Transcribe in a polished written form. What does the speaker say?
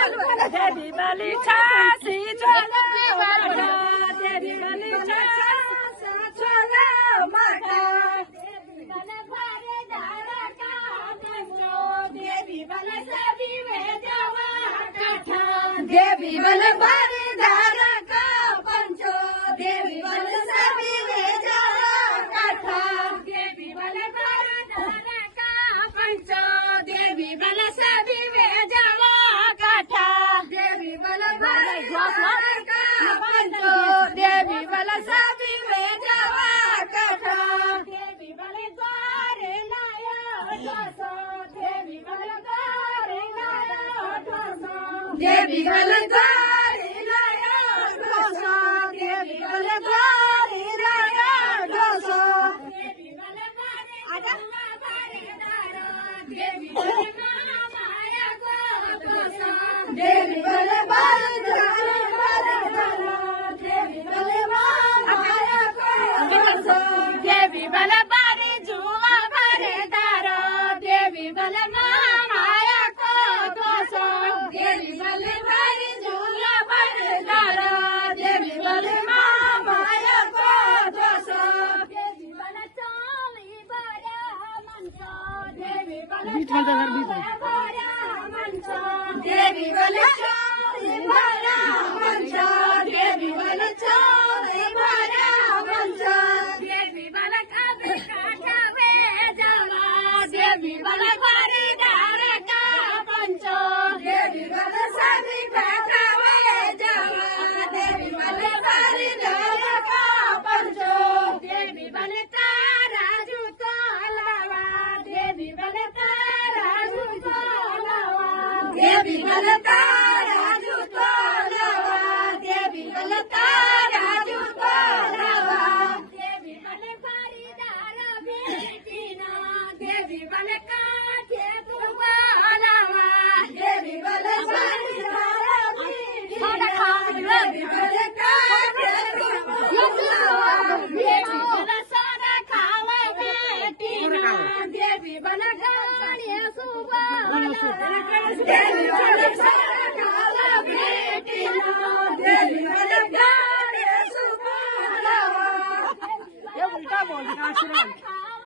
बलि छासी चलो माता देवी बलि छासी चलो माता देवी बल सभी में जावा कथा देवी बल भरे धारा का पंचो देवी बल सभी में जावा कथा देवी बल भरे धारा का पंचो देवी बल सभी में जावा कथा देवी बल भरे धारा का पंचो देवी बल सभी में जावा कथा देवी बल द्वारे लाया ढोसो देवी बल द्वारे लाया ढोसो देवी बल द्वारे लाया ढोसो देवी बल द्वारे लाया ढोसो देवी बल द्वारे आजा भरे दारो देवी बल माया को ढोसो देवी बल द्वारे भरे दारो देवी बल माया को ढोसो देवी बल बारे जुआ भरे दारो देवी बल माया को ढोसो देवी बल बारे जुआ भरे दारो देवी बल माया को ढोसो देवी बल चोली भरा मंचो देवी बल चोली भरा मंचो देवी बल चोली भरा मंचो देवी बल चोली भरा मंचो देवी बल कभी काटावे जावा देवी बल भरे दार का पंचो देवी बल सभी काटावे जावा देवी बल भरे दार का पंचो देवी बल तारा जूतो लावा देवी बल तारा जूतो लावा देवी बल तारा जूतो लावा देवी बल तारा जूतो लावा देवी बल भरे दार बेटीना देवी बल काठे लावा देवी बल भरे दार बेटीना देवी बल काठे लावा देवी बल सारा खावा बेटीना देवी बल गाड़े सुबह देवी बल सारा खावा बेटीना देवी बल गाड़े सुबह ये उल्टा बोल रहा है।